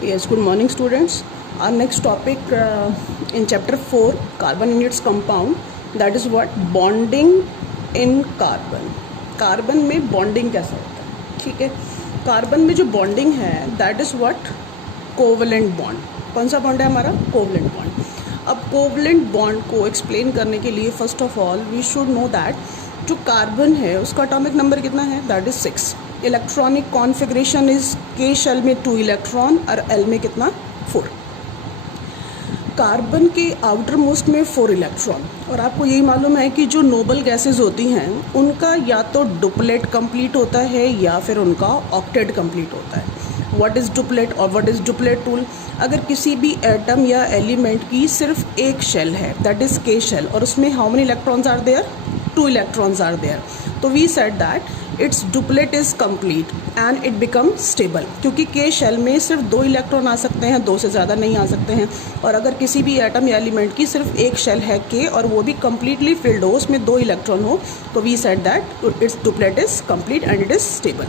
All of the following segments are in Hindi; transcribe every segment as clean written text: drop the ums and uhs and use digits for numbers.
Yes, good morning, students. Our next topic in chapter 4, carbon and its compound, that is what? Bonding in carbon. Carbon में बॉन्डिंग कैसा होता है? ठीक है, कार्बन में जो बॉन्डिंग है that is what? Covalent bond. कौन सा बॉन्ड है हमारा? Covalent bond. अब कोवलेंट बॉन्ड को एक्सप्लेन करने के लिए first of all we should know that जो कार्बन है उसका एटॉमिक नंबर कितना है? That is 6. Electronic configuration is K shell में 2 इलेक्ट्रॉन और एल में कितना? 4. कार्बन के आउटर मोस्ट में 4 इलेक्ट्रॉन. और आपको यही मालूम है कि जो नोबल गैसेस होती हैं उनका या तो डुप्लेट कंप्लीट होता है या फिर उनका ऑक्टेट कंप्लीट होता है. व्हाट इज़ डुप्लेट और व्हाट इज़ डुप्लेट टूल? अगर किसी भी एटम या एलिमेंट की सिर्फ एक शेल है दैट इज़ के शेल और उसमें how many electrons are there? 2 electrons are there. तो we said that it's duplet is complete and it become stable, क्योंकि के शेल में सिर्फ 2 इलेक्ट्रॉन आ सकते हैं, 2 से ज़्यादा नहीं आ सकते हैं. और अगर किसी भी एटम या एलिमेंट की सिर्फ एक शेल है के और वो भी कम्प्लीटली फिल्ड हो, उसमें 2 इलेक्ट्रॉन हो, तो we said that it's duplet is complete and it is stable.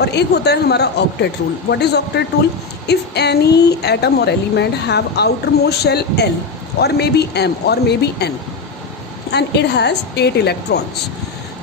और एक होता है हमारा octet rule. What is octet rule? If any atom or element have outer most shell L or may be M or may be N and it has 8 electrons.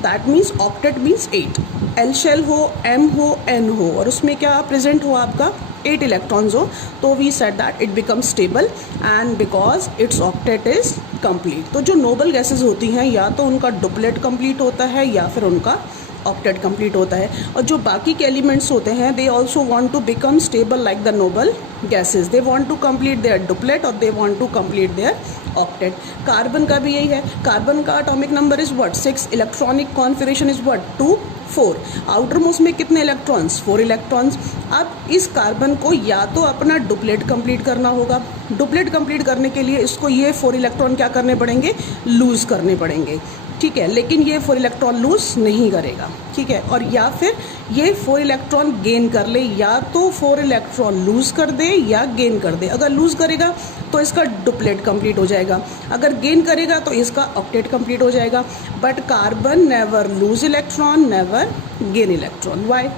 That means octet means 8. L shell हो, M हो, N हो और उसमें क्या प्रेजेंट हो आपका? 8 electrons हो, तो we said that it becomes stable and because its octet is complete. तो जो नोबल गैसेस होती हैं या तो उनका डुप्लेट कंप्लीट होता है या फिर उनका ऑक्टेट कंप्लीट होता है. और जो बाकी के एलिमेंट्स होते हैं they also want to become stable like the noble gases. They want to complete their duplet or they want to complete their octet. Carbon का भी यही है. कार्बन का atomic number is what? 6. Electronic configuration is what? 2 4. Outer most में कितने इलेक्ट्रॉन्स? 4 इलेक्ट्रॉन्स. अब इस कार्बन को या तो अपना डुप्लेट कंप्लीट करना होगा. डुप्लेट कंप्लीट करने के लिए इसको ये 4 इलेक्ट्रॉन क्या करने पड़ेंगे? लूज़ करने पड़ेंगे. ठीक है, लेकिन ये 4 इलेक्ट्रॉन लूज नहीं करेगा. ठीक है, और या फिर ये 4 इलेक्ट्रॉन गेन कर ले, या तो 4 इलेक्ट्रॉन लूज कर दे या गेन कर दे. अगर लूज करेगा तो इसका डुप्लेट कंप्लीट हो जाएगा, अगर गेन करेगा तो इसका ऑक्टेट कंप्लीट हो जाएगा. But carbon never lose electron, never gain electron. Why?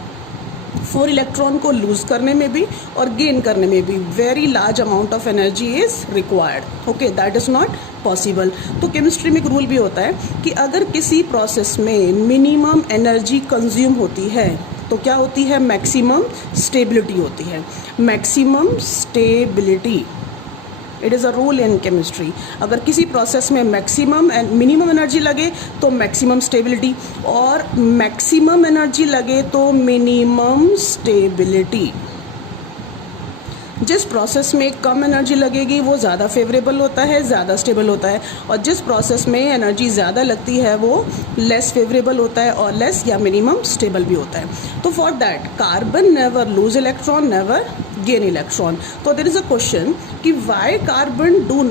4 electron को लूज करने में भी और गेन करने में भी very large amount of energy is required. Okay, that is not possible. तो केमिस्ट्री में एक रूल भी होता है कि अगर किसी प्रोसेस में मिनिमम एनर्जी कंज्यूम होती है तो क्या होती है? मैक्सिमम स्टेबिलिटी होती है. Maximum stability, it is a rule in chemistry. अगर किसी प्रोसेस में मैक्सिमम एंड मिनिमम एनर्जी लगे तो मैक्सिमम स्टेबिलिटी, और मैक्सिमम एनर्जी लगे तो मिनिमम स्टेबिलिटी. जिस प्रोसेस में कम एनर्जी लगेगी वो ज़्यादा फेवरेबल होता है, ज़्यादा स्टेबल होता है. और जिस प्रोसेस में एनर्जी ज़्यादा लगती है वो लेस फेवरेबल होता है और लेस या मिनिमम स्टेबल भी होता है. तो for that carbon never lose electron, never gain electron. तो देयर इज अ क्वेश्चन कि why carbon do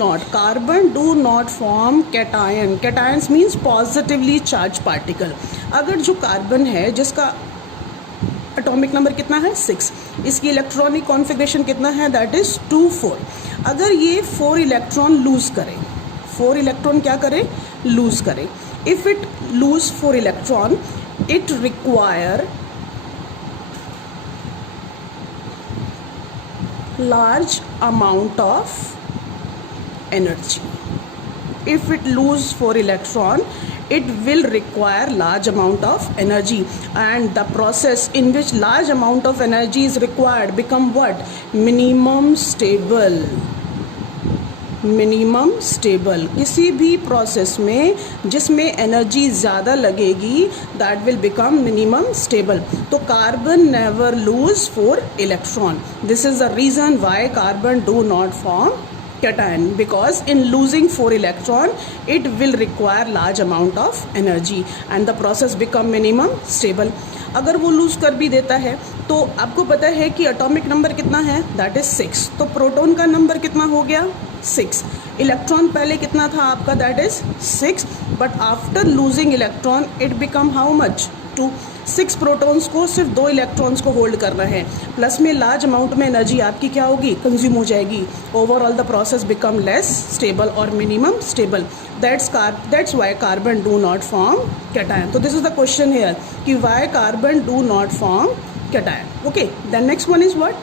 not form cation. Cations means positively charge particle. अगर जो कार्बन है जिसका एटॉमिक नंबर कितना है? 6. इसकी इलेक्ट्रॉनिक कॉन्फ़िगरेशन कितना है? That is 2 4. अगर ये 4 इलेक्ट्रॉन लूज़ करे, 4 इलेक्ट्रॉन क्या करे? लूज़ करे. If it lose 4 electron it require large amount of energy. If it lose 4 electron it will require large amount of energy, and the process in which large amount of energy is required become what? Minimum stable. Minimum stable. किसी भी प्रोसेस में जिसमें एनर्जी ज़्यादा लगेगी that will become minimum stable. तो carbon never lose 4 electron. This is the reason why carbon do not form cation, because in losing 4 electron it will require large amount of energy and the process become minimum stable. अगर वो लूज कर भी देता है तो आपको पता है कि एटॉमिक नंबर कितना है? That is 6. तो प्रोटॉन का नंबर कितना हो गया? 6. इलेक्ट्रॉन पहले कितना था आपका? That is 6. But after losing electron it become how much? 2. 6 protons को सिर्फ 2 इलेक्ट्रॉन्स को होल्ड करना है, प्लस में लार्ज अमाउंट में एनर्जी आपकी क्या होगी? कंज्यूम हो जाएगी. Overall the process become less stable और minimum stable. That's why carbon do not form cation. तो this is the question here कि why carbon do not form cation. Okay, then next one is what?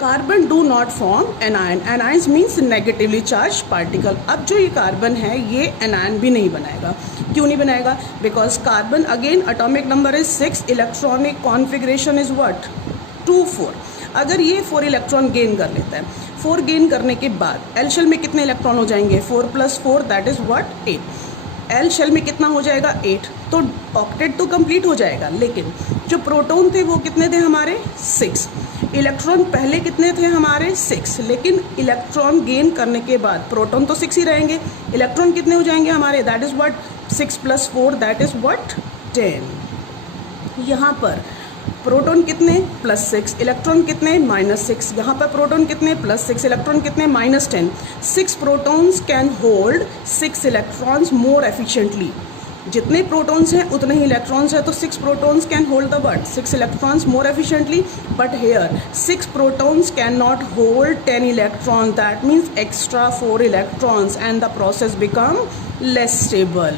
Carbon do not form anion. Anions means negatively charge particle. अब जो ये कार्बन है ये एनायन भी नहीं बनाएगा. क्यों नहीं बनाएगा? Because carbon again atomic number is 6, electronic configuration is what 2 4. अगर ये 4 इलेक्ट्रॉन गेन कर लेता है, 4 गेन करने के बाद एल शेल में कितने इलेक्ट्रॉन हो जाएंगे? 4 + 4 that is what 8. L shell में कितना हो जाएगा? 8. तो ऑक्टेट तो कंप्लीट हो जाएगा, लेकिन जो प्रोटॉन थे वो कितने थे हमारे? 6. इलेक्ट्रॉन पहले कितने थे हमारे? 6. लेकिन इलेक्ट्रॉन गेन करने के बाद प्रोटॉन तो 6 ही रहेंगे, इलेक्ट्रॉन कितने हो जाएंगे हमारे? That is what 6 + 4 that is what 10. यहाँ पर प्रोटॉन कितने? +6. इलेक्ट्रॉन कितने? -6. यहाँ पर प्रोटॉन कितने? +6. इलेक्ट्रॉन कितने? -10. 6 protons can hold 6 electrons more efficiently. जितने प्रोटॉन्स हैं उतने ही इलेक्ट्रॉन्स हैं, तो 6 protons can hold the what 6 electrons more efficiently. But here 6 protons can not hold 10 electrons. That means extra 4 electrons and the process become less stable.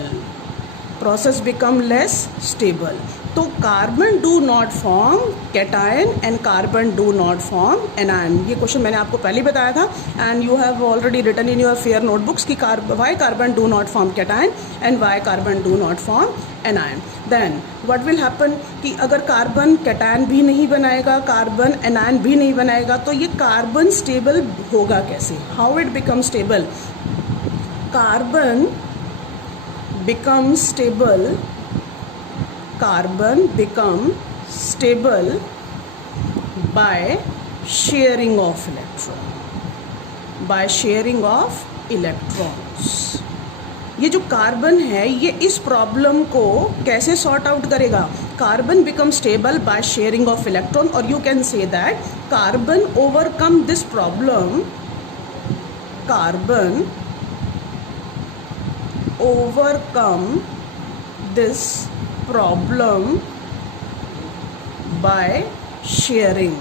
Process become less stable. तो carbon do not form cation and carbon do not form anion. ये क्वेश्चन मैंने आपको पहले ही बताया था and you have already written in your fair notebooks कि why carbon do not form cation and why carbon do not form anion. Then what will happen कि अगर कार्बन कैटायन भी नहीं बनाएगा, कार्बन एनायन भी नहीं बनाएगा, तो ये कार्बन स्टेबल होगा कैसे? How it become stable? Carbon become stable. Carbon become stable by sharing of electron. By sharing of electrons. ये जो कार्बन है ये इस प्रॉब्लम को कैसे सॉर्ट आउट करेगा? Carbon become stable by sharing of electron. और you can say that carbon overcome this problem. Carbon overcome this problem by sharing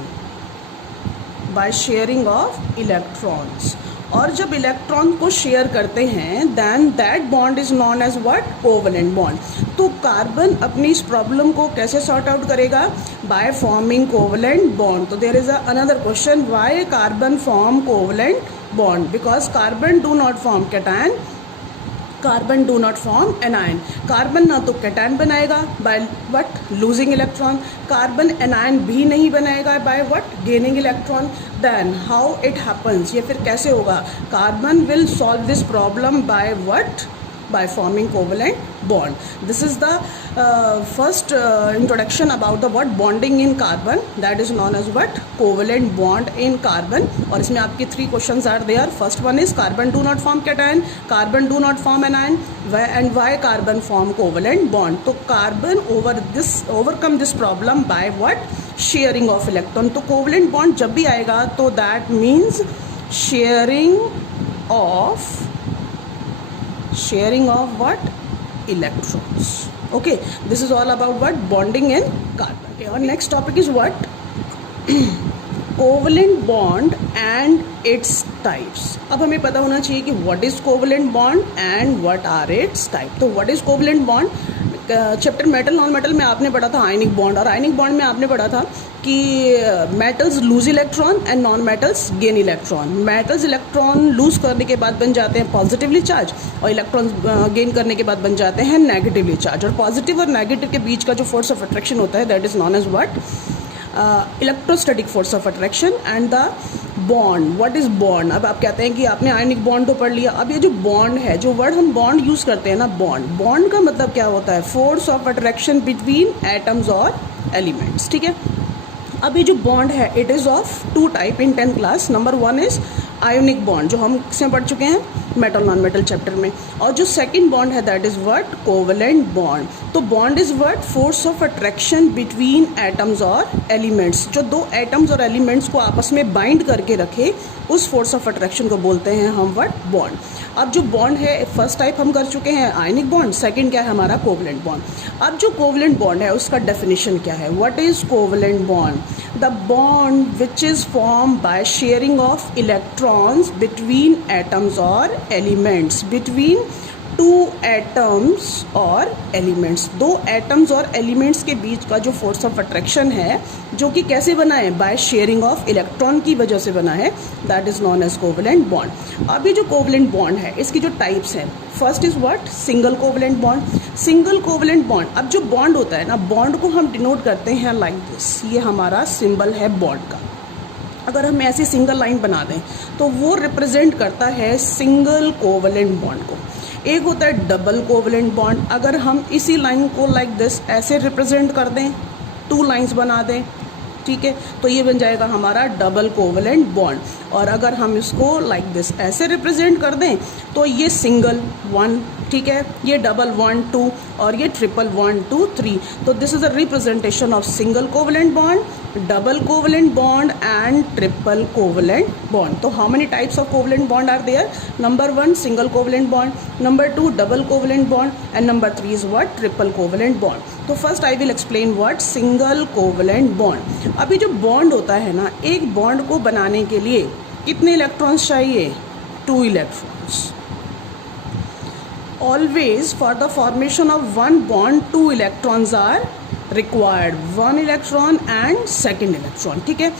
of electrons. और जब इलेक्ट्रॉन को शेयर करते हैं then that bond is known as what covalent bond. तो कार्बन अपनी इस प्रॉब्लम को कैसे सॉर्ट आउट करेगा? By forming covalent bond. तो there is another question, why carbon form covalent bond? Because carbon do not form cation, carbon do not form anion. Carbon ना तो कैटायन बनाएगा by what losing electron, carbon anion भी नहीं बनाएगा by what gaining electron. Then how it happens? ये फिर कैसे होगा? Carbon will solve this problem by what? by forming covalent bond. This is the first introduction about the what bonding in carbon, that is known as what covalent bond in carbon. और इसमें आपके 3 questions are there. First one is carbon do not form cation, carbon do not form anion, and why carbon form covalent bond. तो carbon overcome this problem by what? Sharing of electron. तो covalent bond जब भी आएगा तो that means sharing of what? Electrons. Okay, this is all about what? Bonding in carbon. Okay, our next topic is what? Covalent bond and its types. अब हमें पता होना चाहिए कि what is covalent bond and what are its type. तो what is covalent bond? Chapter metal non metal में आपने पढ़ा था आयनिक बॉन्ड, और आयनिक बॉन्ड में आपने पढ़ा था कि metals lose electron and non metals gain electron. Metals electron lose करने के बाद बन जाते हैं पॉजिटिवली चार्ज, और इलेक्ट्रॉन गेन करने के बाद बन जाते हैं नेगेटिवली चार्ज. और पॉजिटिव और नेगेटिव के बीच का जो फोर्स ऑफ अट्रैक्शन होता है that is known as what? Electrostatic force of attraction. And the bond, what is bond? अब आप कहते हैं कि आपने आयनिक बॉन्ड तो पढ़ लिया, अब ये जो बॉन्ड है, जो वर्ड हम बॉन्ड यूज़ करते हैं ना, बॉन्ड का मतलब क्या होता है? Force of attraction between atoms or elements. ठीक है, अब ये जो बॉन्ड है it is of 2 type in 10th class. Number 1 is ionic bond, जो हम किसमें पढ़ चुके हैं? मेटल नॉन मेटल चैप्टर में. और जो सेकंड बॉन्ड है that is what? Covalent bond. तो bond is what? Force of attraction between atoms or elements. जो 2 एटम्स और एलिमेंट्स को आपस में बाइंड करके रखे उस फोर्स ऑफ अट्रैक्शन को बोलते हैं हम व्हाट? बॉन्ड. अब जो बॉन्ड है फर्स्ट टाइप हम कर चुके हैं आयनिक बॉन्ड, सेकंड क्या है हमारा? Covalent bond. अब जो कोवलेंट बॉन्ड है उसका डेफिनेशन क्या है? What is covalent bond? The bond which is form by sharing of electrons between atoms or elements, between two atoms or elements, दो एटम्स और एलिमेंट्स के बीच का जो फोर्स ऑफ अट्रैक्शन है, जो कि कैसे बना है, बाय शेयरिंग ऑफ इलेक्ट्रॉन की वजह से बना है, that is known as covalent bond. अब ये जो कोवेलेंट बॉन्ड है, इसकी जो टाइप्स हैं, first is what, single covalent bond. Single covalent bond, अब जो बॉन्ड होता है ना, बॉन्ड को हम डिनोट करते हैं लाइक दिस, ये हमारा सिंबल है बॉन्ड का। अगर हम ऐसी सिंगल लाइन बना दें तो वो रिप्रेजेंट करता है सिंगल कोवेलेंट बॉन्ड को। एक होता है डबल कोवेलेंट बॉन्ड, अगर हम इसी लाइन को लाइक दिस ऐसे रिप्रेजेंट कर दें, टू लाइंस बना दें, ठीक है, तो ये बन जाएगा हमारा डबल कोवेलेंट बॉन्ड। और अगर हम इसको लाइक दिस ऐसे रिप्रेजेंट कर दें तो ये सिंगल 1, ठीक है, ये डबल 1 2 और ये ट्रिपल 1 2 3। तो this is a representation of single covalent bond, double covalent bond and triple covalent bond. तो how many types of covalent bond are there? Number 1 single covalent bond, number 2 double covalent bond and number 3 is what, triple covalent bond. तो first I will explain what single covalent bond. अभी जो बॉन्ड होता है ना, एक बॉन्ड को बनाने के लिए कितने इलेक्ट्रॉन्स चाहिए? 2 electrons. Always for the formation of one bond 2 electrons are required, 1 electron and second electron, ठीक है।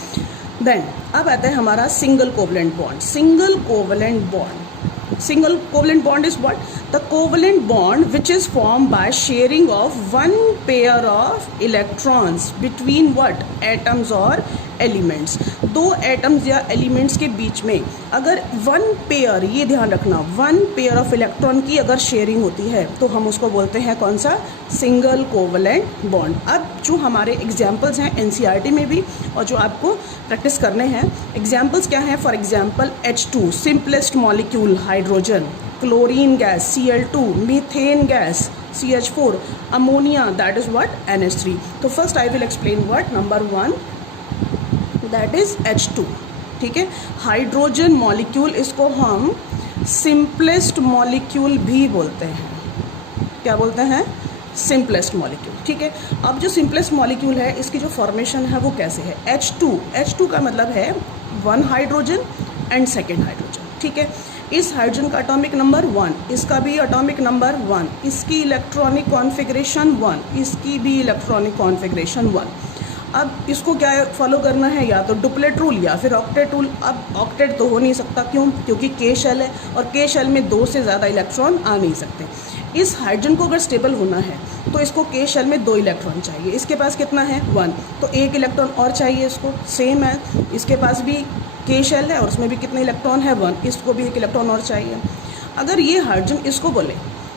Then अब आता है हमारा single covalent bond. Single covalent bond, single covalent bond is what, the covalent bond which is form by sharing of 1 pair of electrons between what, atoms or elements. दो एटम्स या एलिमेंट्स के बीच में अगर 1 पेयर, ये ध्यान रखना, 1 पेयर ऑफ इलेक्ट्रॉन की अगर शेयरिंग होती है तो हम उसको बोलते हैं कौन सा, सिंगल कोवेलेंट बॉन्ड। अब जो हमारे एग्जाम्पल्स हैं एनसीईआरटी में भी और जो आपको प्रैक्टिस करने हैं, एग्जाम्पल्स क्या हैं? For example H2 simplest molecule hydrogen, chlorine gas Cl2, methane gas CH4, ammonia that is what, NH3। तो first I will explain what, number 1 that is H2, ठीक है। हाइड्रोजन मॉलिक्यूल, इसको हम सिंपलेस्ट मॉलिक्यूल भी बोलते हैं। क्या बोलते हैं? सिंपलेस्ट मॉलिक्यूल, ठीक है। अब जो सिंपलेस्ट मॉलिक्यूल है, इसकी जो फॉर्मेशन है वो कैसे है? H2 का मतलब है 1 हाइड्रोजन एंड सेकेंड हाइड्रोजन, ठीक है। इस हाइड्रोजन का एटॉमिक नंबर 1, इसका भी एटॉमिक नंबर 1, इसकी इलेक्ट्रॉनिक कॉन्फ़िगरेशन 1, इसकी भी इलेक्ट्रॉनिक कॉन्फ़िगरेशन 1। अब इसको क्या फॉलो करना है, या तो डुप्लेट रूल या फिर ऑक्टेट रूल। अब ऑक्टेट तो हो नहीं सकता, क्यों? क्योंकि K शेल है और K शेल में 2 से ज़्यादा इलेक्ट्रॉन आ नहीं सकते। इस हाइड्रोजन को अगर स्टेबल होना है तो इसको K शेल में 2 इलेक्ट्रॉन चाहिए। इसके पास कितना है? 1, तो 1 इलेक्ट्रॉन और चाहिए इसको। सेम है, इसके पास भी K शेल है और उसमें भी कितने इलेक्ट्रॉन है? 1, इसको भी 1 इलेक्ट्रॉन और चाहिए। अगर ये हाइड्रोजन इसको बोले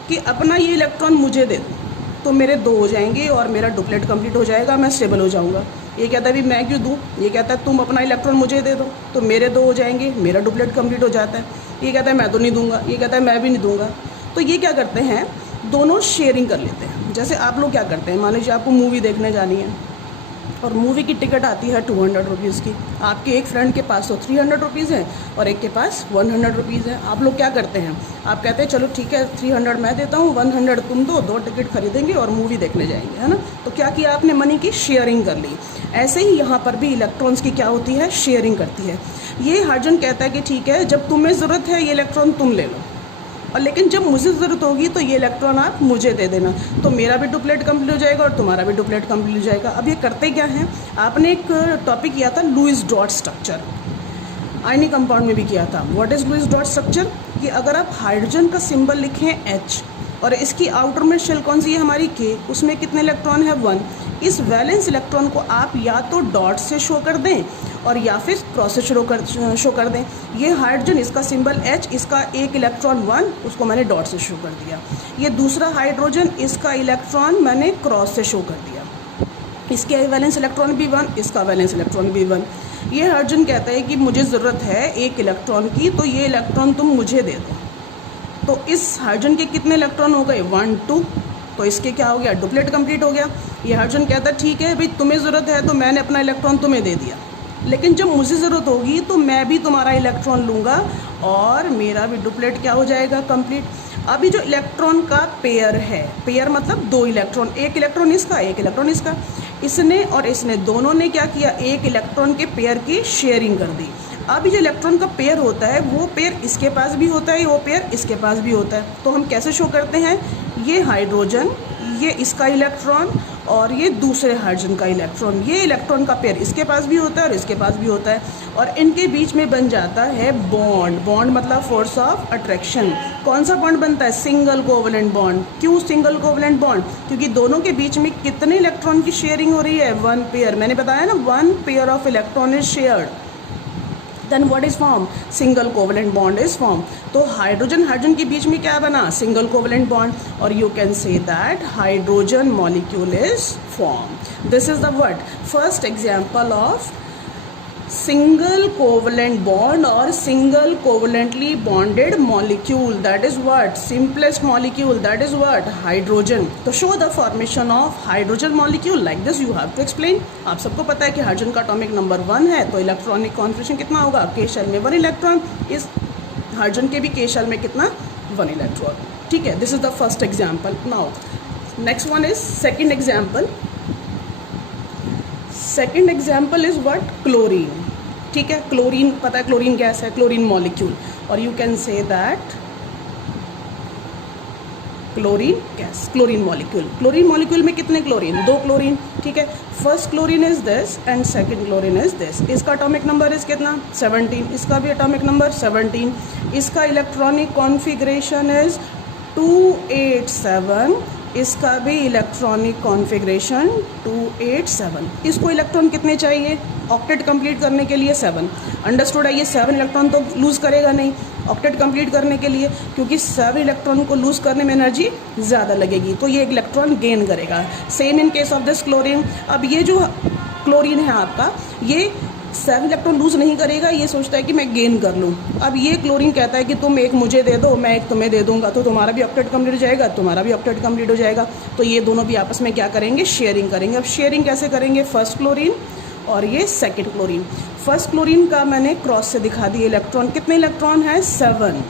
कि अपना ये इलेक्ट्रॉन मुझे दे दो, तो मेरे 2 हो जाएंगे और मेरा डुप्लेट कंप्लीट हो जाएगा, मैं स्टेबल हो जाऊंगा। ये कहता है भी मैं क्यों दूँ? ये कहता है तुम अपना इलेक्ट्रॉन मुझे दे दो, तो मेरे 2 हो जाएंगे, मेरा डुप्लेट कंप्लीट हो जाता है। ये कहता है मैं तो नहीं दूंगा, ये कहता है मैं भी नहीं दूंगा। तो ये क्या करते हैं, दोनों शेयरिंग कर लेते हैं। जैसे आप लोग क्या करते हैं, मान लीजिए आपको मूवी देखने जानी है और मूवी की टिकट आती है 200 रुपीज़ की। आपके एक फ्रेंड के पास तो 300 रुपीज़ है और एक के पास 100 रुपीज़ है। आप लोग क्या करते हैं, आप कहते हैं चलो ठीक है 300 मैं देता हूँ, 100 तुम दो, 2 टिकट खरीदेंगे और मूवी देखने जाएंगे, है ना। तो क्या किया आपने, मनी की शेयरिंग कर ली। ऐसे ही यहाँ पर भी इलेक्ट्रॉन्स की क्या होती है, शेयरिंग करती है। ये हाइड्रोजन कहता है कि ठीक है, जब तुम्हें ज़रूरत है ये इलेक्ट्रॉन तुम ले लो, और लेकिन जब मुझे ज़रूरत होगी तो ये इलेक्ट्रॉन आप मुझे दे देना, तो मेरा भी डुप्लेट कंप्लीट हो जाएगा और तुम्हारा भी डुप्लेट कंप्लीट हो जाएगा। अब ये करते क्या हैं, आपने एक टॉपिक किया था Lewis dot structure, ionic compound में भी किया था। What is Lewis dot structure? कि अगर आप हाइड्रोजन का सिंबल लिखें H और इसकी आउटर में शेल कौन सी है हमारी K, उसमें कितने इलेक्ट्रॉन है? 1। इस वैलेंस इलेक्ट्रॉन को आप या तो डॉट से शो कर दें और या फिर क्रॉस से शो कर दें। ये हाइड्रोजन, इसका सिंबल H, इसका एक इलेक्ट्रॉन 1, उसको मैंने डॉट से शो कर दिया। ये दूसरा हाइड्रोजन, इसका इलेक्ट्रॉन मैंने क्रॉस से शो कर दिया। इसके वैलेंस इलेक्ट्रॉन भी 1, इसका वैलेंस इलेक्ट्रॉन भी 1। ये हाइड्रोजन कहता है कि मुझे ज़रूरत है 1 इलेक्ट्रॉन की, तो ये इलेक्ट्रॉन तुम मुझे दे दो। तो इस हाइड्रोजन के कितने इलेक्ट्रॉन हो गए? 1 2, तो इसके क्या हो गया, डुप्लेट कंप्लीट हो गया। ये हाइड्रोजन कहता है ठीक है भाई, तुम्हें ज़रूरत है तो मैंने अपना इलेक्ट्रॉन तुम्हें दे दिया, लेकिन जब मुझे ज़रूरत होगी तो मैं भी तुम्हारा इलेक्ट्रॉन लूँगा और मेरा भी डुप्लेट क्या हो जाएगा, कंप्लीट। अभी जो इलेक्ट्रॉन का पेयर है, पेयर मतलब 2 इलेक्ट्रॉन, 1 इलेक्ट्रॉन इसका, 1 इलेक्ट्रॉन इसका, इसने और इसने दोनों ने क्या किया, 1 इलेक्ट्रॉन के पेयर की शेयरिंग कर दी। अब जो इलेक्ट्रॉन का पेयर होता है वो पेयर इसके पास भी होता है, वो पेयर इसके पास भी होता है। तो हम कैसे शो करते हैं, ये हाइड्रोजन, ये इसका इलेक्ट्रॉन और ये दूसरे हाइड्रोजन का इलेक्ट्रॉन, ये इलेक्ट्रॉन का पेयर इसके पास भी होता है और इसके पास भी होता है, और इनके बीच में बन जाता है बॉन्ड। बॉन्ड मतलब फोर्स ऑफ अट्रैक्शन। कौन सा बॉन्ड बनता है, सिंगल कोवलेंट बॉन्ड। क्यों सिंगल कोवलेंट बॉन्ड, क्योंकि दोनों के बीच में कितने इलेक्ट्रॉन की शेयरिंग हो रही है, वन पेयर। मैंने बताया ना, one pair of electron is shared, then what is form, single covalent bond is form. तो हाइड्रोजन हाइड्रोजन के बीच में क्या बना, सिंगल कोवलेंट बॉन्ड, और you can say that hydrogen molecule is form. This is the what, first example of single covalent bond or single covalently bonded molecule, that is what, simplest molecule, that is what, hydrogen. तो show the formation of hydrogen molecule like this you have to explain. आप सबको पता है कि हाइड्रोजन का एटॉमिक नंबर 1 है, तो इलेक्ट्रॉनिक कॉन्फिगरेशन कितना होगा, k शेल में 1 इलेक्ट्रॉन, इस हाइड्रोजन के भी k शेल में कितना, 1 इलेक्ट्रॉन। ठीक है, this is the first example. Now next one is second example. Second example is what, chlorine. ठीक है, क्लोरीन पता है, क्लोरीन गैस है, क्लोरीन मॉलिक्यूल, और you can say that chlorine gas, chlorine molecule. Chlorine molecule में कितने क्लोरीन, 2 क्लोरीन। ठीक है, first chlorine is this and second chlorine is this. इसका एटॉमिक नंबर इज कितना, 17, इसका भी एटॉमिक नंबर 17, इसका इलेक्ट्रॉनिक कॉन्फिगरेशन इज 287, इसका भी इलेक्ट्रॉनिक कॉन्फ़िगरेशन 287। इसको इलेक्ट्रॉन कितने चाहिए, ऑक्टेट कंप्लीट करने के लिए 7। अंडरस्टूड है, ये 7 इलेक्ट्रॉन तो लूज़ करेगा नहीं ऑक्टेट कंप्लीट करने के लिए, क्योंकि 7 इलेक्ट्रॉन को लूज़ करने में एनर्जी ज़्यादा लगेगी, तो ये एक इलेक्ट्रॉन गेन करेगा। Same in case of this chlorine. अब ये जो क्लोरीन है आपका, ये 7 इलेक्ट्रॉन लूज़ नहीं करेगा, ये सोचता है कि मैं गेन कर लूँ। अब ये क्लोरीन कहता है कि तुम एक मुझे दे दो, मैं एक तुम्हें दे दूंगा, तो तुम्हारा भी ऑक्टेट कंप्लीट हो जाएगा, तुम्हारा भी ऑक्टेट कंप्लीट हो जाएगा। तो ये दोनों भी आपस में क्या करेंगे, शेयरिंग करेंगे। अब शेयरिंग कैसे करेंगे, फर्स्ट क्लोरीन और ये सेकेंड क्लोरीन। फर्स्ट क्लोरीन का मैंने क्रॉस से दिखा दिया इलेक्ट्रॉन, कितने इलेक्ट्रॉन है, 7।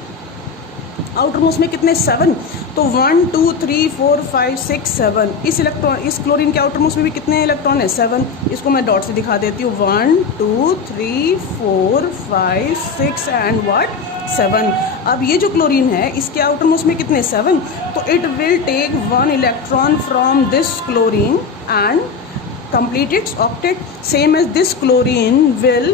आउटर मोस्ट में कितने, 7, तो 1 2 3 4 5 6 7। इस इलेक्ट्रॉन, इस क्लोरीन के आउटर मोस्ट में भी कितने इलेक्ट्रॉन है, 7। इसको मैं डॉट से दिखा देती हूँ, 1 2 3 4 5 6 एंड व्हाट, 7। अब ये जो क्लोरीन है, इसके आउटर मोस्ट में कितने, 7, तो it will take 1 electron from this chlorine and complete its octet. Same as this chlorine will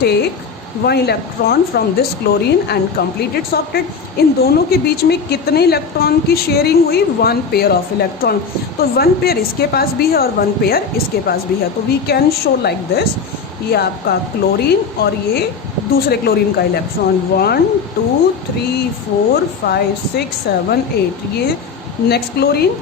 take 1 electron from this chlorine and complete its octet. इन दोनों के बीच में कितने इलेक्ट्रॉन की शेयरिंग हुई, 1 पेयर ऑफ इलेक्ट्रॉन। तो 1 पेयर इसके पास भी है और 1 पेयर इसके पास भी है। तो we can show like this, ये आपका क्लोरीन और ये दूसरे क्लोरीन का इलेक्ट्रॉन, 1 2 3 4 5 6 7 8। ये नेक्स्ट क्लोरीन,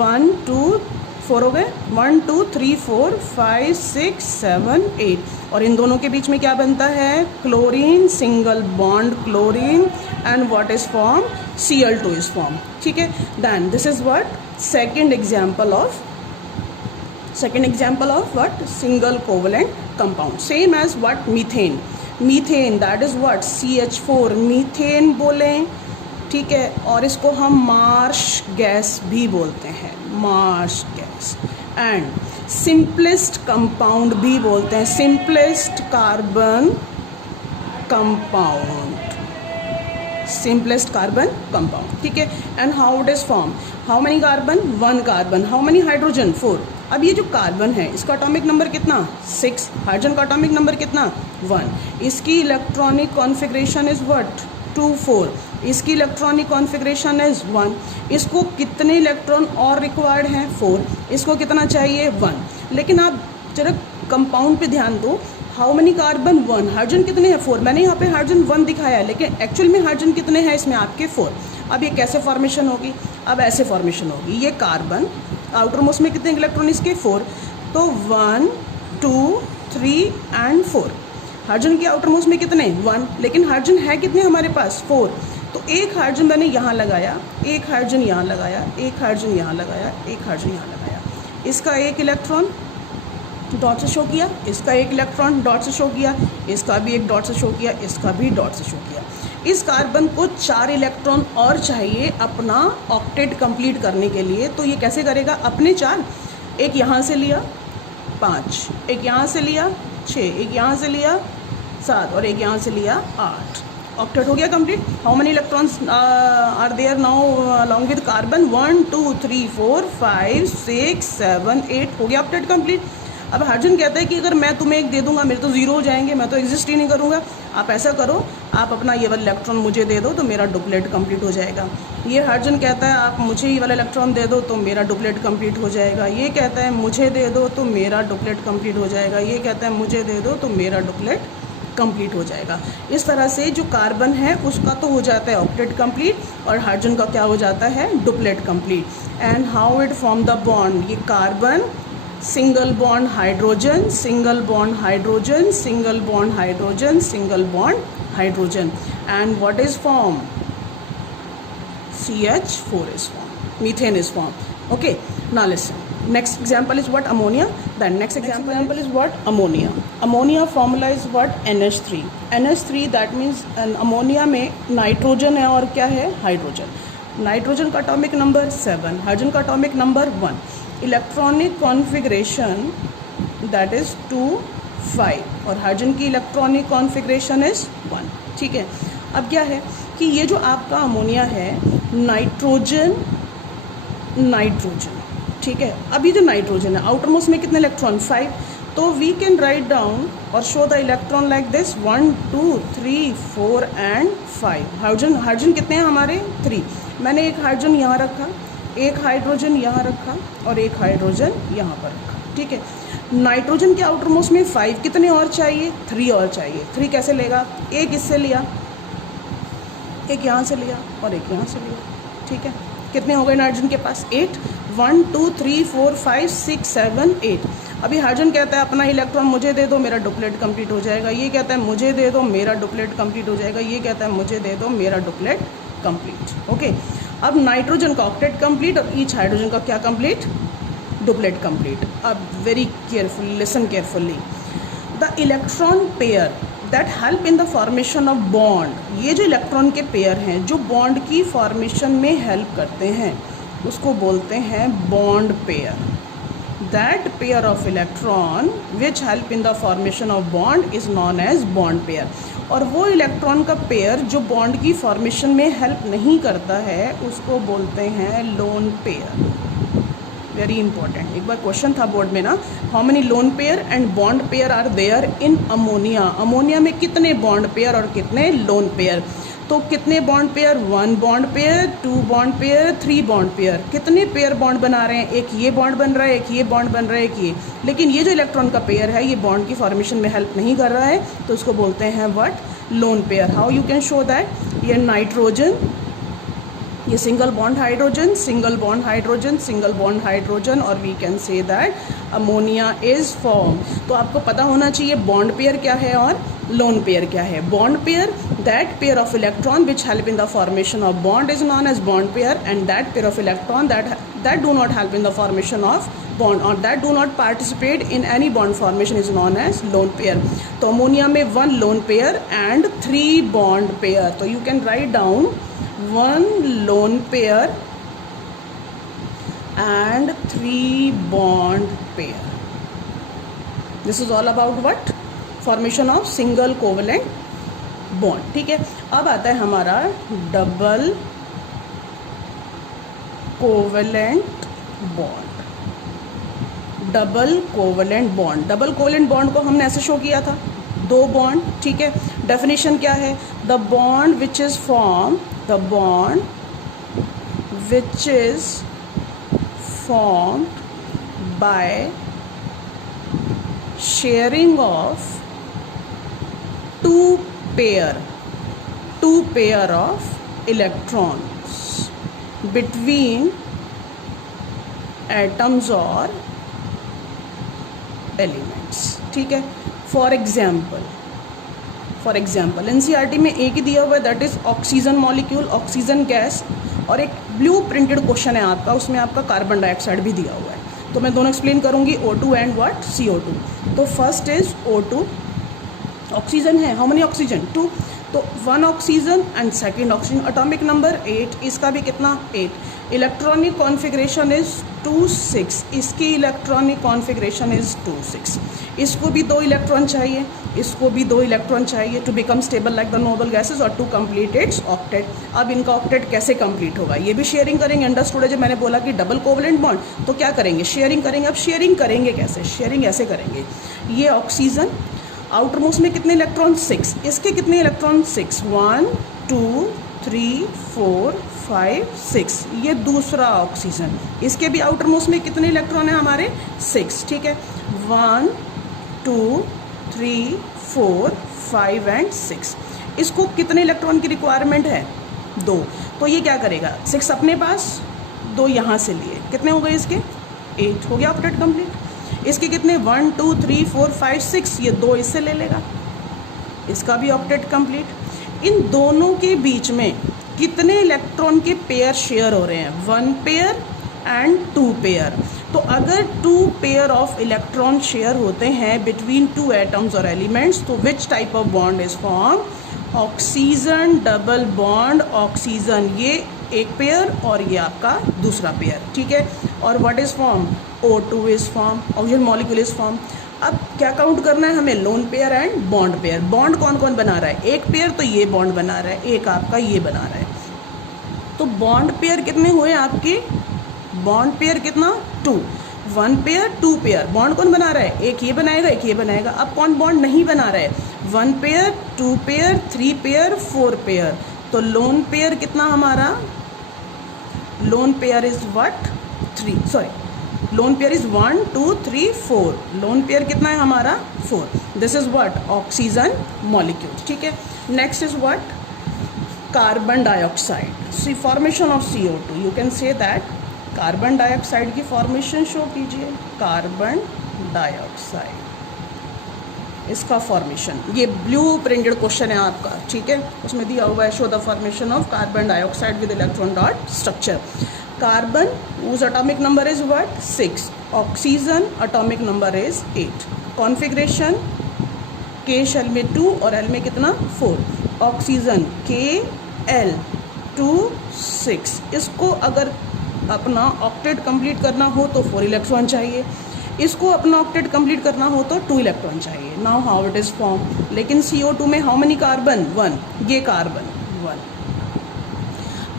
1 2 4 हो गए, 1 2 3 4 5 6 7 8। और इन दोनों के बीच में क्या बनता है, chlorine, single bond chlorine, and what is form, Cl2 is form. ठीक है, then this is what, second example of what, single covalent compound. Same as what, methane. Methane that is what, CH4, methane बोलें। ठीक है, और इसको हम मार्श गैस भी बोलते हैं, Marsh gas. And simplest compound भी बोलते हैं, simplest carbon compound, simplest carbon compound. ठीक है, and how it is form, how many carbon, 1 carbon, how many hydrogen, 4। अब ये जो कार्बन है, इसका एटॉमिक नंबर कितना, 6, हाइड्रोजन का एटॉमिक नंबर कितना, 1, इसकी इलेक्ट्रॉनिक कॉन्फ़िगरेशन इज व्हाट, 2 4, इसकी इलेक्ट्रॉनिक कॉन्फ़िगरेशन इज 1। इसको कितने इलेक्ट्रॉन और रिक्वायर्ड हैं, 4, इसको कितना चाहिए, 1। लेकिन आप जरा कंपाउंड पे ध्यान दो, हाउ मेनी कार्बन, 1, हाइड्रोजन कितने हैं, 4। मैंने यहाँ पे हाइड्रोजन 1 दिखाया है, लेकिन एक्चुअल में हाइड्रोजन कितने हैं इसमें आपके, 4। अब ये कैसे फॉर्मेशन होगी, अब ऐसे फॉर्मेशन होगी, ये कार्बन आउटर मोस्ट में कितने इलेक्ट्रॉन इसके, 4, तो 1 2 3 एंड 4। हाइड्रोजन के आउटर मोस्ट में कितने, 1, लेकिन हाइड्रोजन है कितने हमारे पास, 4। तो एक हाइड्रोजन मैंने यहाँ लगाया, एक हाइड्रोजन यहाँ लगाया, एक हाइड्रोजन यहाँ लगाया, एक हाइड्रोजन यहाँ लगाया, इसका एक इलेक्ट्रॉन डॉट से शो किया, इसका एक इलेक्ट्रॉन डॉट से शो किया, इसका भी एक डॉट से शो किया, इसका भी डॉट से शो किया। इस कार्बन को 4 इलेक्ट्रॉन और चाहिए अपना ऑक्टेट कंप्लीट करने के लिए। तो ये कैसे करेगा, अपने 4, एक यहाँ से लिया 5, एक यहाँ से लिया 6, एक यहाँ से लिया 7 और एक यहाँ से लिया 8। ऑक्टेट हो गया complete. How many electrons are there now along with carbon? 1 2 3 4 5 6 7 8 हो गया ऑक्टेट कंप्लीट। अब हाइड्रोजन कहता है कि अगर मैं तुम्हें एक दे दूंगा मेरे तो ज़ीरो हो जाएंगे, मैं तो एग्जिस्ट ही नहीं करूँगा। आप ऐसा करो, आप अपना ये वाला इलेक्ट्रॉन मुझे दे दो तो मेरा डुप्लेट कंप्लीट हो जाएगा। ये हाइड्रोजन कहता है आप मुझे ये वाला इलेक्ट्रॉन दे दो तो मेरा डुप्लेट कंप्लीट हो जाएगा। ये कहता है मुझे दे दो तो मेरा डुप्लेट कंप्लीट हो जाएगा। ये कहता है मुझे दे दो तो मेरा डुप्लेट कंप्लीट हो जाएगा। इस तरह से जो कार्बन है उसका तो हो जाता है ऑक्टेट कंप्लीट और हाइड्रोजन का क्या हो जाता है? Duplet complete. And how it form the bond? ये carbon single bond hydrogen, single bond hydrogen, single bond hydrogen, single bond hydrogen, and what is form? CH4 is formed, methane is formed. Okay, now listen. Next example is what? Ammonia. Then next example is what? Ammonia. Ammonia formula is what? NH3. NH3 that means ammonia में नाइट्रोजन है और क्या है? हाइड्रोजन। नाइट्रोजन का अटोमिक नंबर 7, हाइड्रोजन का atomic number 1, electronic configuration that is 2 5 और हाइड्रोजन की इलेक्ट्रॉनिक कॉन्फ़िगरेशन इज 1। ठीक है, अब क्या है कि ये जो आपका अमोनिया है नाइट्रोजन नाइट्रोजन, ठीक है। अब ये जो नाइट्रोजन है आउटर मोस्ट में कितने इलेक्ट्रॉन? 5। तो वी कैन राइट डाउन और show the electron like this 1 2 3 4 and 5। Hydrogen कितने हैं हमारे? 3। मैंने एक हाइड्रोजन यहाँ रखा, एक हाइड्रोजन यहाँ रखा और एक हाइड्रोजन यहाँ पर रखा, ठीक है। नाइट्रोजन के आउटर मोस्ट में 5, कितने और चाहिए? 3 और चाहिए। 3 कैसे लेगा? एक इससे लिया, एक यहाँ से लिया और एक यहाँ से लिया, ठीक है। कितने हो गए नाइट्रोजन के पास? 8। 1 2 3 4 5 6 7 8। अभी हाइड्रोजन कहता है अपना इलेक्ट्रॉन मुझे दे दो मेरा डुप्लेट कंप्लीट हो जाएगा। ये कहता है मुझे दे दो मेरा डुप्लेट कंप्लीट हो जाएगा। ये कहता है मुझे दे दो मेरा डुप्लेट कंप्लीट। ओके, अब नाइट्रोजन का ऑक्टेट कंप्लीट और ईच हाइड्रोजन का क्या कंप्लीट? Duplet complete. अब very carefully listen carefully, the electron pair that help in the formation of bond, ये जो इलेक्ट्रॉन के पेयर हैं जो बॉन्ड की फॉर्मेशन में हेल्प करते हैं उसको बोलते हैं bond pair. That pair of electron which help in the formation of bond is known as bond pair. और वो इलेक्ट्रॉन का पेयर जो बॉन्ड की फॉर्मेशन में हेल्प नहीं करता है उसको बोलते हैं लोन पेयर। वेरी इंपॉर्टेंट, एक बार क्वेश्चन था बोर्ड में ना, how many lone pair and bond pair are there in ammonia. Ammonia में कितने बॉन्ड पेयर और कितने लोन पेयर? तो कितने bond pair? 1 bond pair, 2 bond pair, 3 bond pair. कितने पेयर बॉन्ड बना रहे हैं? एक ये बॉन्ड बन रहा है, एक ये बॉन्ड बन रहा है, एक ये। लेकिन ये जो इलेक्ट्रॉन का पेयर है ये बॉन्ड की फॉर्मेशन में हेल्प नहीं कर रहा है तो उसको बोलते हैं what? Lone pair. How you can show that? ये नाइट्रोजन, ये single bond hydrogen, single bond hydrogen, single bond hydrogen, और we can say that ammonia is form. तो आपको पता होना चाहिए बॉन्ड पेयर क्या है और लोन पेयर क्या है। Bond pair, that pair of electron which help in the formation of bond is known as bond pair, and that pair of electron that do not help in the formation of bond or that do not participate in any bond formation is known as lone pair. तो अमोनिया में 1 lone pair and 3 bond pair. तो you can write down 1 lone pair and 3 bond pair. This is all about what? Formation of single covalent bond. ठीक है, अब आता है हमारा double covalent bond. Double covalent bond, double covalent bond को हमने ऐसे शो किया था, 2 बॉन्ड, ठीक है। डेफिनेशन क्या है? The bond which is form, the bond which is formed by sharing of 2 pair of electrons between atoms or elements, ठीक है। फॉर एग्जाम्पल NCERT में एक ही दिया हुआ है that is oxygen molecule, oxygen gas, और एक ब्लू प्रिंटेड क्वेश्चन है आपका, उसमें आपका कार्बन डाइऑक्साइड भी दिया हुआ है। तो मैं दोनों एक्सप्लेन करूंगी, O2 एंड व्हाट? CO2। तो फर्स्ट इज O2, ऑक्सीजन है, हाउ मेनी ऑक्सीजन? 2। तो 1 oxygen and second oxygen, atomic number 8, इसका भी कितना 8, इलेक्ट्रॉनिक कॉन्फ़िगरेशन इज़ 2 6, इसकी इलेक्ट्रॉनिक कॉन्फ़िगरेशन इज़ 2 6, इसको भी 2 इलेक्ट्रॉन चाहिए, इसको भी 2 इलेक्ट्रॉन चाहिए to become stable like the noble gases और टू कंप्लीट इट्स ऑक्टेट। अब इनका ऑक्टेट कैसे कंप्लीट होगा, ये भी शेयरिंग करेंगे। अंडरस्टूड है, जब मैंने बोला कि डबल कोवलेंट बॉन्ड, तो क्या करेंगे, शेयरिंग करेंगे। अब शेयरिंग करेंगे कैसे, शेयरिंग ऐसे करेंगे, ये ऑक्सीजन आउटर मोस्ट में कितने इलेक्ट्रॉन 6, इसके कितने इलेक्ट्रॉन 6, 1 2 3 4 5 6, ये दूसरा ऑक्सीजन, इसके भी आउटर मोस्ट में कितने इलेक्ट्रॉन है हमारे 6, ठीक है, 1 2 3 4 5 एंड 6, इसको कितने इलेक्ट्रॉन की रिक्वायरमेंट है 2, तो ये क्या करेगा 6 अपने पास, 2 यहाँ से लिए, कितने हो गए इसके 8, हो गया ऑक्टेट कंप्लीट। इसके कितने 1 2 3 4 5 6, ये 2 इससे ले लेगा, इसका भी ऑक्टेट कंप्लीट। इन दोनों के बीच में कितने इलेक्ट्रॉन के पेयर शेयर हो रहे हैं, 1 पेयर एंड 2 पेयर। तो अगर 2 पेयर ऑफ इलेक्ट्रॉन शेयर होते हैं बिटवीन 2 एटम्स और एलिमेंट्स, तो which type of bond is form, oxygen double bond oxygen, ये एक पेयर और ये आपका दूसरा पेयर, ठीक है। और what is form, O2 is form, oxygen molecule is form. अब क्या काउंट करना है हमें, loan pair and bond pair. Bond कौन कौन बना रहा है, एक पेयर तो ये बॉन्ड बना रहा है, एक आपका ये बना रहा है, तो बॉन्ड पेयर कितने हुए आपके, बॉन्ड पेयर कितना 2, 1 पेयर 2 पेयर, बॉन्ड कौन बना रहा है, एक ये बनाएगा एक ये बनाएगा। अब कौन बॉन्ड नहीं बना रहा है, 1 पेयर 2 पेयर 3 पेयर 4 पेयर, तो लोन पेयर कितना हमारा, lone pair is what 3, sorry lone pair is 1 2 3 4, lone pair कितना है हमारा 4, this is what oxygen molecule, ठीक है। Next is what, carbon dioxide, see formation of CO2, you can say that carbon dioxide की फॉर्मेशन शो कीजिए, कार्बन डाइऑक्साइड इसका फॉर्मेशन, ये ब्लू प्रिंटेड क्वेश्चन है आपका, ठीक है, उसमें दिया हुआ है show the formation of carbon dioxide with electron dot structure. Carbon whose atomic number is what 6, oxygen atomic number is 8, configuration K shell में 2 और L में कितना 4, ऑक्सीजन K L 2 6, इसको अगर अपना ऑक्टेट कंप्लीट करना हो तो 4 इलेक्ट्रॉन चाहिए, इसको अपना ऑक्टेट कंप्लीट करना हो तो 2 इलेक्ट्रॉन चाहिए। Now how it is form, लेकिन CO2 में हाउ मेनी कार्बन 1, ये कार्बन 1,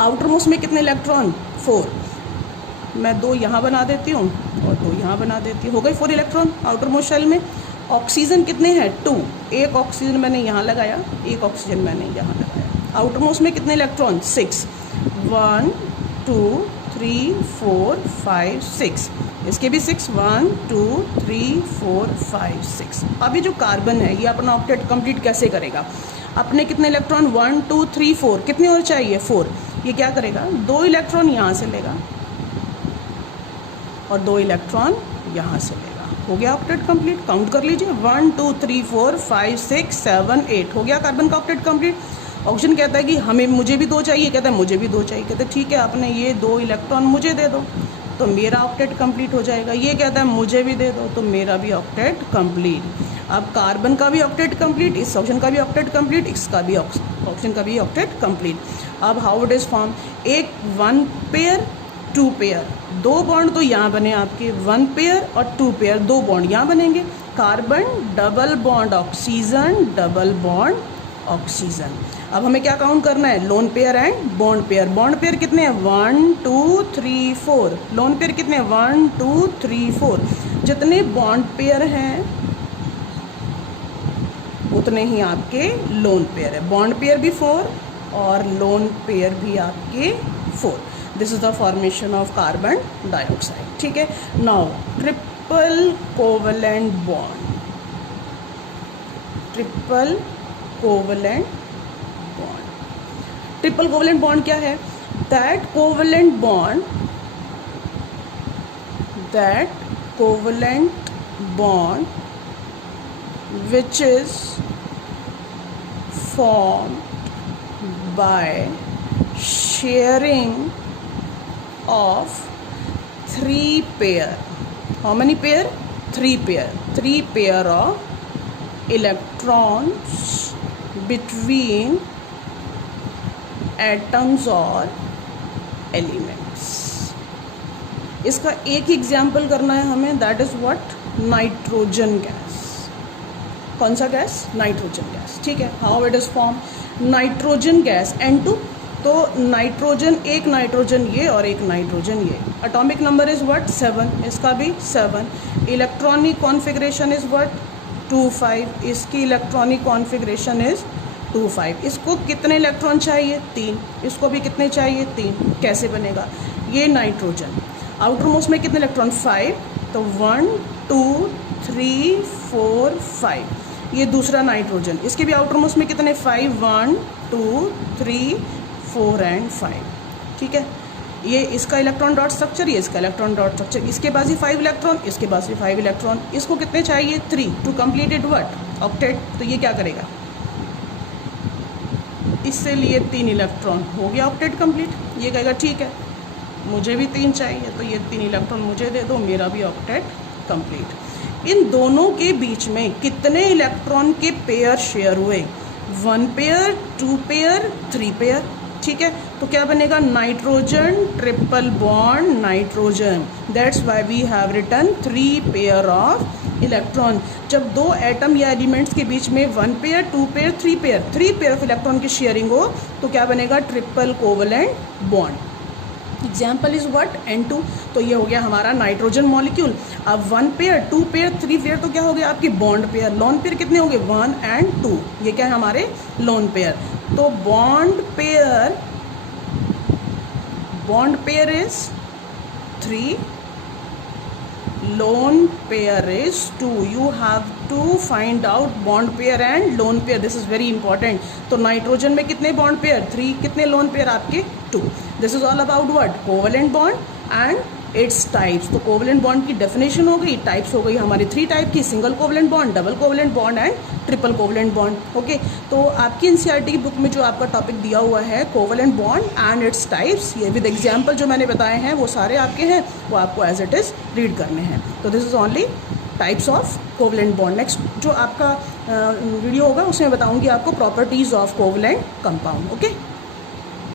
आउटर मोस्ट में कितने इलेक्ट्रॉन 4, मैं 2 यहाँ बना देती हूँ और 2 यहाँ बना देती हूँ, हो गई 4 इलेक्ट्रॉन आउटर मोस्ट शेल में। ऑक्सीजन कितने हैं 2, एक ऑक्सीजन मैंने यहाँ लगाया, एक ऑक्सीजन मैंने यहाँ लगाया, आउटर मोस्ट में कितने इलेक्ट्रॉन 6, 1 2 3 4 5 6, इसके भी 6, 1 2 3 4 5 6। अभी जो कार्बन है ये अपना ऑक्टेट कंप्लीट कैसे करेगा, अपने कितने इलेक्ट्रॉन 1 2 3 4, कितने और चाहिए 4, ये क्या करेगा 2 इलेक्ट्रॉन यहाँ से लेगा और 2 इलेक्ट्रॉन यहाँ से लेगा, हो गया ऑक्टेट कंप्लीट। काउंट कर लीजिए 1 2 3 4 5 6 7 8, हो गया कार्बन का ऑक्टेट कंप्लीट। ऑक्सीजन कहता है कि हमें मुझे भी 2 चाहिए, कहता है मुझे भी 2 चाहिए, कहते हैं ठीक है आपने ये 2 इलेक्ट्रॉन मुझे दे दो तो मेरा ऑक्टेट कंप्लीट हो जाएगा, ये कहता है मुझे भी दे दो तो मेरा भी ऑक्टेट कंप्लीट। अब कार्बन का भी ऑक्टेट कंप्लीट, इस ऑक्सीजन का भी ऑक्टेट कंप्लीट, इसका भी ऑक्सीजन का भी ऑक्टेट कंप्लीट। अब हाउ इट इज़ फॉर्म, एक 1 पेयर 2 पेयर, 2 बॉन्ड तो यहाँ बने आपके, 1 पेयर और 2 पेयर, 2 बॉन्ड यहाँ बनेंगे, carbon double bond oxygen double bond oxygen. अब हमें क्या काउंट करना है, loan pair and bond pair. Bond pair कितने हैं 1 2 3 4, लोन पेयर कितने हैं 1 2 3 4, जितने बॉन्ड पेयर हैं उतने ही आपके लोन पेयर है, बॉन्ड पेयर भी 4 और लोन पेयर भी आपके 4। This is the formation of carbon dioxide, ठीक है। Now triple covalent bond, triple covalent bond, triple covalent bond क्या है, that covalent bond which is formed by sharing of 3 pair, how many pair 3 pair, 3 pair of electrons between atoms और elements. इसका एक एग्जाम्पल करना है हमें, that is what, nitrogen gas. कौन सा गैस? Nitrogen gas. ठीक है. How it is form? Nitrogen gas N2. तो नाइट्रोजन, एक नाइट्रोजन ये और एक नाइट्रोजन ये. Atomic number is what? 7. इसका भी 7. Electronic configuration is what? 2,5. इसकी इलेक्ट्रॉनिक कॉन्फ़िगरेशन इज 2,5. इसको कितने इलेक्ट्रॉन चाहिए? 3. इसको भी कितने चाहिए? 3. कैसे बनेगा? ये नाइट्रोजन, आउटर मोस्ट में कितने इलेक्ट्रॉन? 5. तो 1 2 3 4 5. ये दूसरा नाइट्रोजन, इसके भी आउटर मोस्ट में कितने? 5. 1 2 3 4 एंड 5. ठीक है. ये इसका इलेक्ट्रॉन डॉट स्ट्रक्चर, ये इसका इलेक्ट्रॉन डॉट स्ट्रक्चर. इसके पास ही 5 इलेक्ट्रॉन, इसके पास भी 5 इलेक्ट्रॉन. इसको कितने चाहिए? 3 to complete it what? Octet. तो ये क्या करेगा? इससे लिए 3 इलेक्ट्रॉन, हो गया ऑक्टेट कंप्लीट. ये कहेगा ठीक है, मुझे भी 3 चाहिए, तो ये 3 इलेक्ट्रॉन मुझे दे दो, मेरा भी ऑक्टेट कंप्लीट. इन दोनों के बीच में कितने इलेक्ट्रॉन के पेयर शेयर हुए? 1 पेयर, 2 पेयर, 3 पेयर. ठीक है. तो क्या बनेगा? Nitrogen triple bond nitrogen. That's why we have written 3 pair of electron. जब दो एटम या एलिमेंट्स के बीच में 1 pair, 2 pair, 3 pair of electron की शेयरिंग हो तो क्या बनेगा? Triple covalent bond. Example is what? N2. तो ये हो गया हमारा नाइट्रोजन मॉलिक्यूल. अब 1 पेयर, 2 पेयर, 3 पेयर, तो क्या हो गया आपकी बॉन्ड पेयर. लोन पेयर कितने होंगे? 1 एंड 2. ये क्या है? हमारे लोन पेयर. तो bond pair is 3, lone pair is 2. You have to find out bond pair and lone pair. This is very important. तो नाइट्रोजन में कितने बॉन्ड पेयर? 3. कितने लोन पेयर आपके? 2. This is all about what? Covalent bond and its types. तो कोवलेंट बॉन्ड की डेफिनेशन हो गई, टाइप्स हो गई हमारी 3 टाइप की, single covalent bond, double covalent bond and triple covalent bond. Okay. तो आपकी एनसीईआरटी की बुक में जो आपका टॉपिक दिया हुआ है covalent bond and its types, ये विद एग्जाम्पल जो मैंने बताए हैं वो सारे आपके हैं, वो आपको एज इट इज़ रीड करने हैं. तो this is only types of covalent bond. Next जो आपका वीडियो होगा उसमें बताऊंगी आपको properties of covalent compound. Okay.